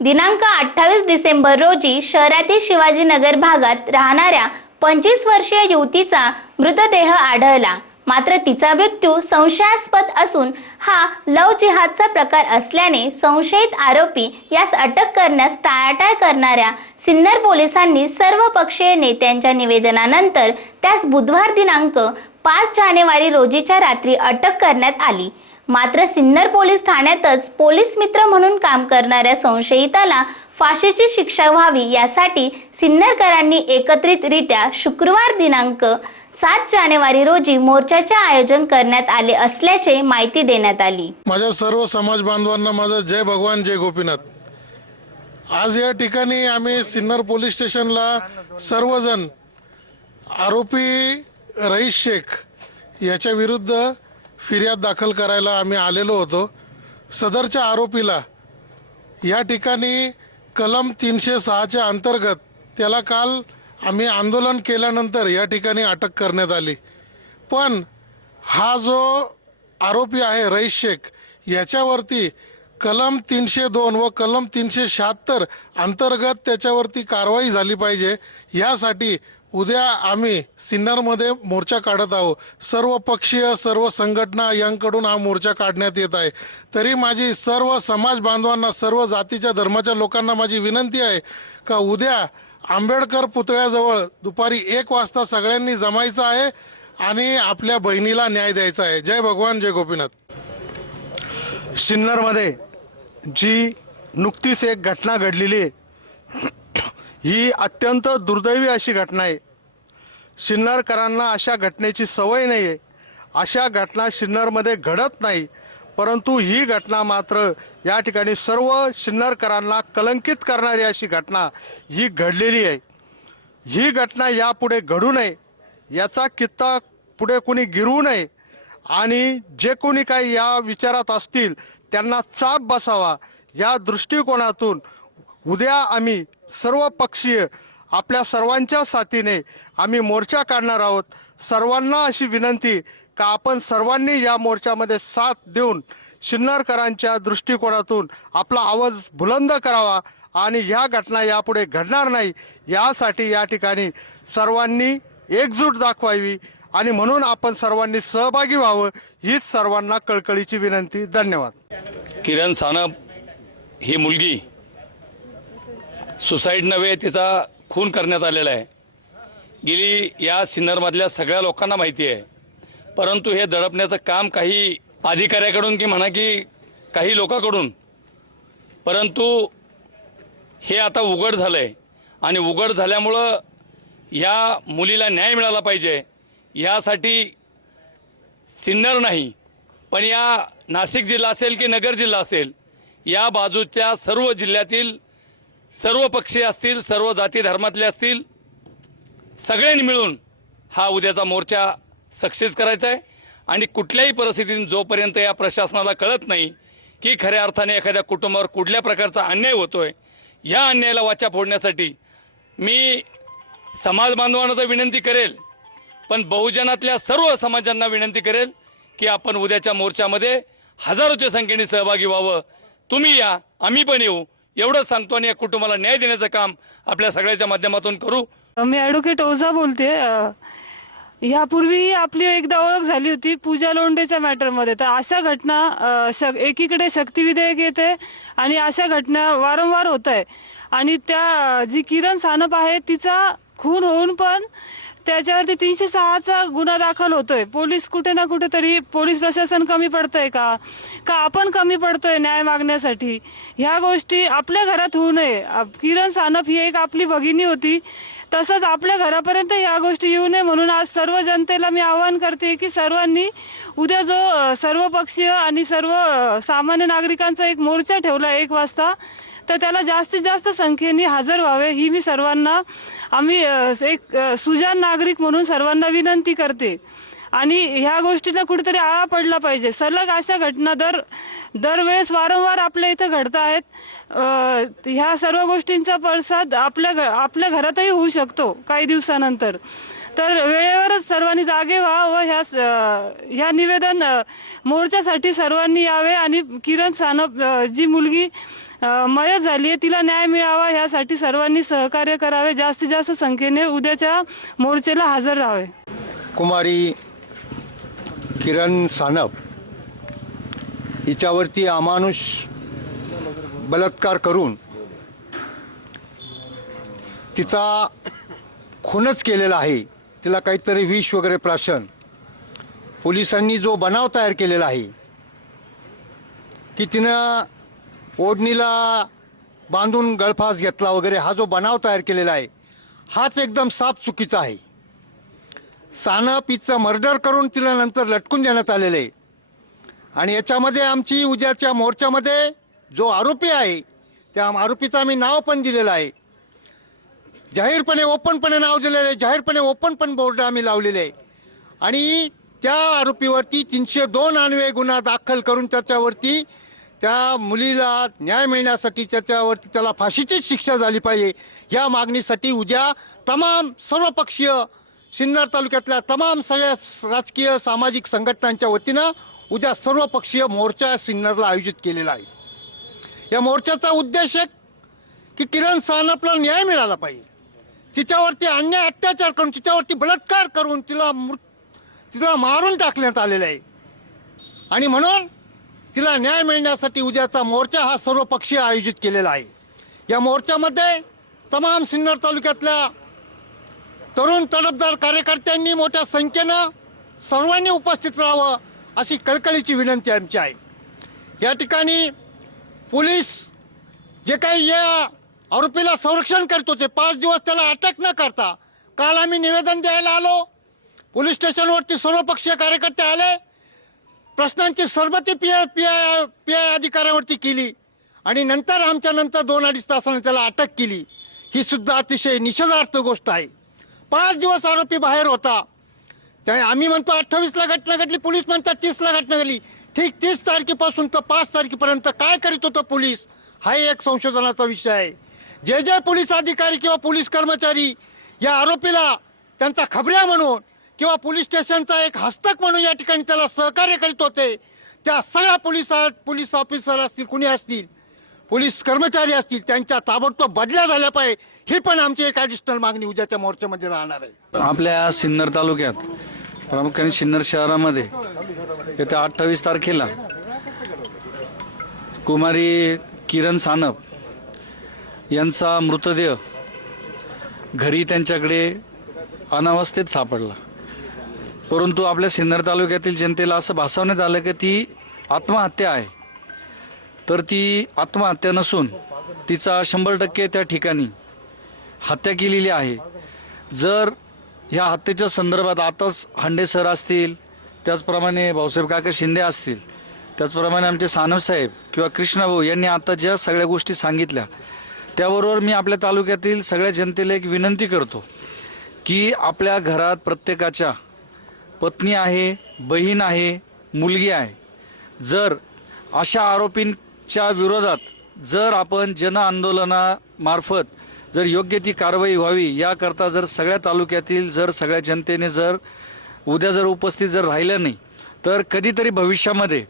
दिनांक अठ्ठावीस डिसेंबर रोजी शहरातील शिवाजीनगर भागात राहणाऱ्या पंचवीस वर्षीय युवतीचा मृतदेह आढळला. मात्र तिचा मृत्यू संशयास्पद असून हा लव जिहादचा प्रकार असल्याने संशयित आरोपी यास अटक करण्यास टाळाटाळ करणाऱ्या सिन्नर पोलिसांनी सर्व पक्षीय नेत्यांच्या निवेदनानंतर त्यास बुधवार दिनांक पाच जानेवारी रोजीच्या रात्री अटक करण्यात आली. मात्र सिन्नर पोलीस ठाण्यातच पोलीस मित्र म्हणून काम करणाऱ्या संशयिताला फाशीची शिक्षा व्हावी यासाठी सिन्नरकरांनी एकत्रितरित्या शुक्रवार दिनांक सात जानेवारी रोजी मोर्चाचे आयोजन करण्यात आले असल्याचे माहिती देण्यात आली. माझ्या सर्व समाज बांधवांना माझं जय भगवान जय गोपीनाथ. आज या ठिकाणी आम्ही सिन्नर पोलीस स्टेशनला सर्वजण आरोपी रईस शेख याच्या विरुद्ध फिर्याद दाखल करायला आम्ही आलेलो होतो. सदरच्या आरोपीला या ठिकाणी कलम तीनशे सहाच्या अंतर्गत त्याला काल आम्ही आंदोलन केल्यानंतर या ठिकाणी अटक करण्यात आली. पण हा जो आरोपी आहे रईस शेख याच्यावरती कलम तीनशे दोन व कलम तीनशे शहात्तर अंतर्गत त्याच्यावरती कारवाई झाली पाहिजे. यासाठी उद्या आम्ही सिन्नरमध्ये मोर्चा काढत आहोत. सर्व पक्षीय सर्व संघटना यांकडून हा मोर्चा काढण्यात येत आहे. तरी माझी सर्व समाज बांधवांना सर्व जातीच्या धर्माच्या लोकांना माझी विनंती आहे का उद्या आंबेडकर पुतळ्याजवळ दुपारी एक वाजता सगळ्यांनी जमायचं आहे आणि आपल्या बहिणीला न्याय द्यायचा आहे. जय भगवान जय गोपीनाथ. सिन्नरमध्ये जी नुकतीच एक घटना घडलेली आहे ही अत्यंत दुर्दैवी अशी घटना आहे. सिन्नरकरांना अशा घटनेची सवय नाही आहे अशा घटना सिन्नरमध्ये घडत नाही परंतु ही घटना मात्र या ठिकाणी सर्व सिन्नरकरांना कलंकित करणारी अशी घटना ही घडलेली आहे. ही घटना यापुढे घडू नये याचा कित्ता पुढे कोणी गिरवू नये आणि जे कोणी काही या विचारात असतील त्यांना चाप बसावा या दृष्टिकोनातून उद्या आम्ही सर्व पक्षीय आपल्या सर्वांच्या साथीने आम्ही मोर्चा काढणार आहोत. सर्वांना अशी विनंती का आपण सर्वांनी या मोर्चामध्ये साथ देऊन शिन्नरकरांच्या दृष्टिकोनातून आपला आवाज बुलंद करावा आणि ह्या घटना यापुढे घडणार नाही यासाठी या ठिकाणी सर्वांनी एकजूट दाखवावी आणि म्हणून आपण सर्वांनी सहभागी व्हावं हीच सर्वांना कळकळीची विनंती. धन्यवाद. किरण सानप ही मुलगी सुसाईड नव्हे तिचा खून करण्यात आलेला आहे. गेली या सिन्नरमधल्या सगळ्या लोकांना माहिती आहे. परंतु हे दडपण्याचं काम काही अधिकाऱ्याकडून की म्हणा की काही लोकांकडून? परंतु हे आता उघड झालं आहे आणि उघड झाल्यामुळं या मुलीला न्याय मिळाला पाहिजे. यासाठी सिन्नर नाही पण या नाशिक जिल्हा असेल की नगर जिल्हा असेल या बाजूच्या सर्व जिल्ह्यातील सर्व पक्षी असतील सर्व जाती धर्मातले असतील सगळ्यांनी मिळून हा उद्याचा मोर्चा सक्सेस करायचा आहे. आणि कुठल्याही परिस्थितीत जोपर्यंत या प्रशासनाला कळत नाही की खऱ्या अर्थाने एखाद्या कुटुंबावर कुठल्या प्रकारचा अन्याय होतोय या अन्यायाला वाचा फोडण्यासाठी मी समाज बांधवांना तर विनंती करेल पण बहुजनातल्या सर्व समाजांना विनंती करेल की आपण उद्याच्या मोर्चामध्ये हजारोच्या संख्येने सहभागी व्हावं. तुम्ही या आम्ही पण येऊ. एवढंच सांगतो आणि या कुटुंबाला न्याय देण्याचं काम आपल्या सगळ्याच्या माध्यमातून करू. मी ॲडव्होकेट ओझा बोलते. अ, यापूर्वी आपली एकदा ओळख झाली होती पूजा लोंढेच्या मॅटरमध्ये तर अशा घटना श एकीकडे शक्ती विधेयक येते आणि अशा घटना वारंवार होत आहे. आणि त्या जी किरण सानप आहे तिचा खून होऊन पण त्याच्यावरती तीनशे सहाचा गुन्हा दाखल होतोय. पोलीस कुठे ना कुठेतरी पोलीस प्रशासन कमी पडतंय का? का आपण कमी पडतोय न्याय मागण्यासाठी? ह्या गोष्टी आपल्या घरात होऊ नये. किरण सानप ही एक आपली भगिनी होती. तसंच आपल्या घरापर्यंत ह्या गोष्टी येऊ नये म्हणून आज सर्व जनतेला मी आवाहन करते की सर्वांनी उद्या जो सर्वपक्षीय आणि सर्व सामान्य नागरिकांचा एक मोर्चा ठेवला एक वाजता तर त्याला जास्तीत जास्त संख्येने हजर व्हावे ही मी सर्वांना आम्ही एक सुजान नागरिक म्हणून सर्वांना विनंती करते. आणि ह्या गोष्टीला कुठेतरी आळा पडला पाहिजे. सलग अशा घटना दर दरवेळेस वारंवार आपल्या इथं घडत आहेत. ह्या सर्व गोष्टींचा पडसाद आपल्या घ आपल्या घरातही होऊ शकतो काही दिवसानंतर. तर वेळेवरच सर्वांनी जागे व्हा व ह्या ह्या निवेदन मोर्चासाठी सर्वांनी यावे. आणि किरण सानप जी मुलगी अ, मयत झाली आहे. तिला न्याय मिळावा यासाठी सर्वांनी सहकार्य करावे. जास्तीत जास्त संख्येने उद्याच्या मोर्चेला हजर राहावे. कुमारी किरण सानप हिच्यावरती अमानुष बलात्कार करून तिचा खूनच केलेला आहे. तिला काहीतरी विष वगैरे प्राशन. पोलिसांनी जो बनाव तयार केलेला आहे की तिनं ओढणीला बांधून गळफास घेतला वगैरे हा जो बनाव तयार केलेला आहे हाच एकदम साफ चुकीचा आहे. सानपीचं मर्डर करून तिला नंतर लटकून देण्यात आलेलं. आहे आणि याच्यामध्ये आमची उद्याच्या मोर्चामध्ये जो आरोपी आहे त्या आरोपीचं आम्ही नाव पण दिलेलं आहे. जाहीरपणे ओपनपणे नाव दिलेलं आहे. जाहीरपणे ओपन पण बोर्ड आम्ही लावलेले आहे. आणि त्या आरोपीवरती तीनशे दोन अन्वय गुन्हा दाखल करून त्याच्यावरती त्या मुलीला न्याय मिळण्यासाठी त्याच्यावरती त्याला फाशीचीच शिक्षा झाली पाहिजे. या मागणीसाठी उद्या तमाम सर्वपक्षीय सिन्नर तालुक्यातल्या तमाम सगळ्या राजकीय सामाजिक संघटनांच्या वतीनं उद्या सर्वपक्षीय मोर्चा सिन्नरला आयोजित केलेला आहे. या मोर्चाचा उद्देश एक की किरण सानपला न्याय मिळाला पाहिजे. तिच्यावरती अन्याय अत्याचार करून तिच्यावरती बलात्कार करून तिला मृत तिला मारून टाकण्यात आलेलं आहे. आणि म्हणून तिला न्याय मिळण्यासाठी उद्याचा मोर्चा हा सर्वपक्षीय आयोजित केलेला आहे. या मोर्चामध्ये तमाम सिन्नर तालुक्यातल्या तरुण तडफदार कार्यकर्त्यांनी मोठ्या संख्येनं सर्वांनी उपस्थित राहावं अशी कळकळीची विनंती आमची आहे. या ठिकाणी पोलीस जे काही या आरोपीला संरक्षण करत होते पाच दिवस त्याला अटक न करता काल आम्ही निवेदन द्यायला आलो. पोलीस स्टेशनवरती सर्वपक्षीय कार्यकर्ते आले. प्रश्नांची सरबती P I P I P I अधिकाऱ्यावरती केली. आणि नंतर आमच्या नंतर दोन अडीच तासाने त्याला अटक केली. ही सुद्धा अतिशय निषेधार्थ गोष्ट आहे. पाच दिवस आरोपी बाहेर होता. त्या आम्ही म्हणतो अठ्ठावीसला घटना घडली पोलीस म्हणतात तीसला घटना घडली. ठीक तीस तारखेपासून तर पाच तारखेपर्यंत काय करीत होतं पोलीस? हा एक संशोधनाचा विषय आहे. जे जे पोलीस अधिकारी किंवा पोलीस कर्मचारी या आरोपीला त्यांचा खबऱ्या म्हणून किंवा पोलीस स्टेशनचा एक हस्तक म्हणून या ठिकाणी त्याला सहकार्य करीत होते त्या सगळ्या पोलीस पोलीस ऑफिसर असतील कुणी असतील पोलीस कर्मचारी असतील त्यांच्या ताबडतोब बदल्या झाल्या पाहिजे ही पण आमची एक ॲडिशनल मागणी उद्याच्या मोर्चामध्ये राहणार आहे. आपल्या सिन्नर तालुक्यात प्रामुख्याने सिन्नर शहरामध्ये येत्या अठ्ठावीस तारखेला कुमारी किरण सानप यांचा मृतदेह घरी त्यांच्याकडे अनावस्थेत सापडला. परंतु आपल्या सिन्नर तालुक्यातील जनतेला असं भासवण्यात आलं की ती आत्महत्या आहे. तर ती आत्महत्या नसून तिचा शंभर टक्के त्या ठिकाणी हत्या केलेली आहे. जर ह्या हत्येच्या संदर्भात आताच हांडे सर असतील त्याचप्रमाणे भाऊसाहेब काका शिंदे असतील त्याचप्रमाणे आमचे सानवसाहेब किंवा कृष्णाभाऊ यांनी आता ज्या सगळ्या गोष्टी सांगितल्या त्याबरोबर मी आपल्या तालुक्यातील सगळ्या जनतेला एक विनंती करतो की आपल्या घरात प्रत्येकाच्या पत्नी आहे बहीण आहे मुलगी आहे. जर अशा आरोपींच्या विरोधात जर आपण जन आंदोलनामार्फत जर योग्य ती कारवाई व्हावी याकरता जर सगळ्या तालुक्यातील जर सगळ्या जनतेने जर उद्या जर उपस्थित जर राहिलं नाही तर कधीतरी भविष्यामध्ये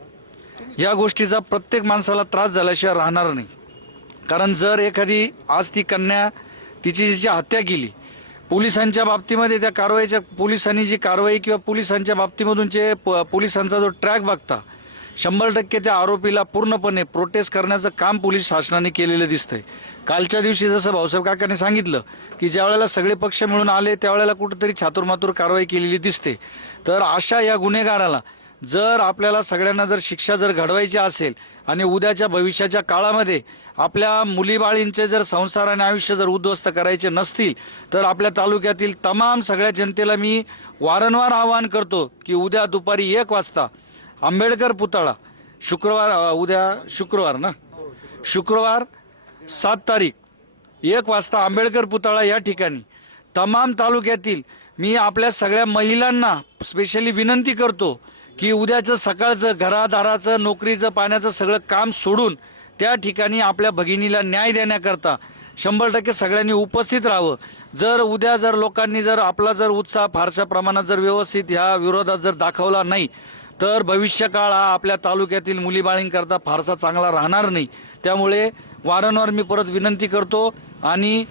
या गोष्टीचा प्रत्येक माणसाला त्रास झाल्याशिवाय राहणार नाही. कारण जर एखादी आज ती कन्या तिची जिची हत्या केली पोलिसांच्या बाबतीमध्ये त्या कारवाईच्या पोलिसांनी जी कारवाई किंवा पोलिसांच्या बाबतीमधून जे प- पोलिसांचा जो ट्रॅक बघता शंभर टक्के त्या आरोपीला पूर्णपणे प्रोटेस्ट करण्याचं काम पोलीस शासनाने केलेलं दिसतंय. कालच्या दिवशी जसं भाऊसाहेब काकाने सांगितलं की ज्यावेळेला सगळे पक्ष मिळून आले त्यावेळेला कुठंतरी छातुरमातुर कारवाई केलेली दिसते. तर अशा या गुन्हेगाराला जर आपल्याला सगळ्यांना जर शिक्षा जर घडवायची असेल आणि उद्याच्या भविष्याच्या काळामध्ये आपल्या मुलीबाळींचे जर संसार आणि आयुष्य जर उद्ध्वस्त करायचे नसतील तर आपल्या तालुक्यातील तमाम सगळ्या जनतेला मी वारंवार आवाहन करतो की उद्या दुपारी एक वाजता आंबेडकर पुतळा शुक्रवार उद्या शुक्रवार ना? शुक्रवार सात तारीख एक वाजता आंबेडकर पुतळा या ठिकाणी. तमाम तालुक्यातील मी आपल्या सगळ्या महिलांना स्पेशली विनंती करतो की उद्याचं सकाळचं घरादाराचं नोकरीचं पाण्याचं सगळं काम सोडून त्या ठिकाणी आपल्या भगिनीला न्याय देण्याकरता शंभर टक्के सगळ्यांनी उपस्थित राहावं. जर उद्या जर लोकांनी जर आपला जर उत्साह फारशा प्रमाणात जर व्यवस्थित ह्या विरोधात जर दाखवला नाही तर भविष्यकाळ हा आपल्या तालुक्यातील मुलीबाळींकरता फारसा चांगला राहणार नाही. त्यामुळे वारंवार मी परत विनंती करतो आणि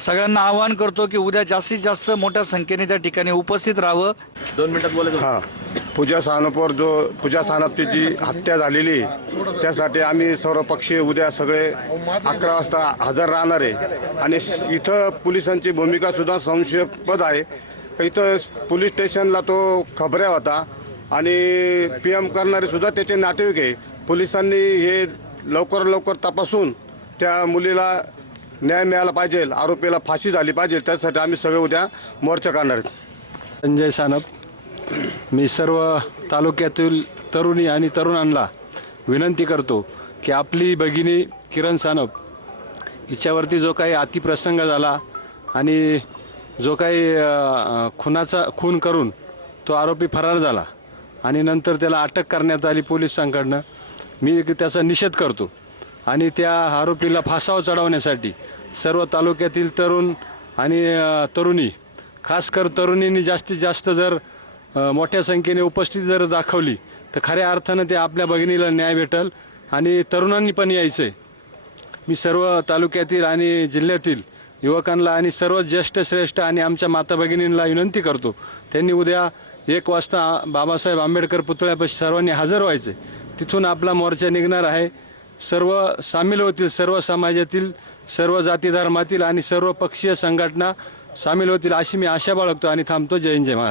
सगळ्यांना आवाहन करतो की उद्या जास्तीत जास्त मोठ्या संख्येने त्या ठिकाणी उपस्थित राहावं. हा. पूजा सानपवर जो पूजा सानपची जी हत्या झालेली त्यासाठी आम्ही सर्व पक्षी उद्या सगळे अकरा वाजता हजर राहणार आहे. आणि इथं पोलिसांची भूमिका सुद्धा संशयास्पद आहे. इथं पोलीस स्टेशनला तो खबऱ्या होता. आणि पी एम करणारे सुद्धा त्याचे नातेवाईक आहे. पोलिसांनी हे लवकर लवकर तपासून त्या मुलीला न्याय मिळाला पाहिजे आरोपीला फाशी झाली पाहिजे त्यासाठी आम्ही सगळे उद्या मोर्चा काढणार आहेत. संजय सानप मी सर्व तालुक्यातील तरुणी आणि तरुणांना विनंती करतो की आपली भगिनी किरण सानप हिच्यावरती जो काही अतिप्रसंग झाला आणि जो काही खुनाचा खून करून तो आरोपी फरार झाला. आणि नंतर त्याला अटक करण्यात आली पोलिसांकडनं मी त्याचा निषेध करतो. आणि त्या आरोपीला फासाव चढवण्यासाठी सर्व तालुक्यातील तरुण आणि तरुणी खास कर तरुणींनी जास्तीत जास्त जर मोठ्या संख्येने उपस्थिती जर दाखवली तर खऱ्या अर्थानं ते आपल्या भगिनीला न्याय भेटल आणि तरुणांनी पण यायचं आहे मी सर्व तालुक्यातील आणि जिल्ह्यातील युवकांना आणि सर्व ज्येष्ठ श्रेष्ठ आणि आमच्या माता भगिनींना विनंती करतो. त्यांनी उद्या एक वाजता बाबासाहेब आंबेडकर पुतळ्यापाशी सर्वांनी हजर व्हायचे. तिथून आपला मोर्चा निघणार आहे. सर्व सामील होतील सर्व समाजातील सर्व जाती धर्मातील आणि सर्व पक्षीय संघटना सामील होतील अशी मी आशा बाळगतो आणि थांबतो. जय हिंद जय महाराष्ट्र.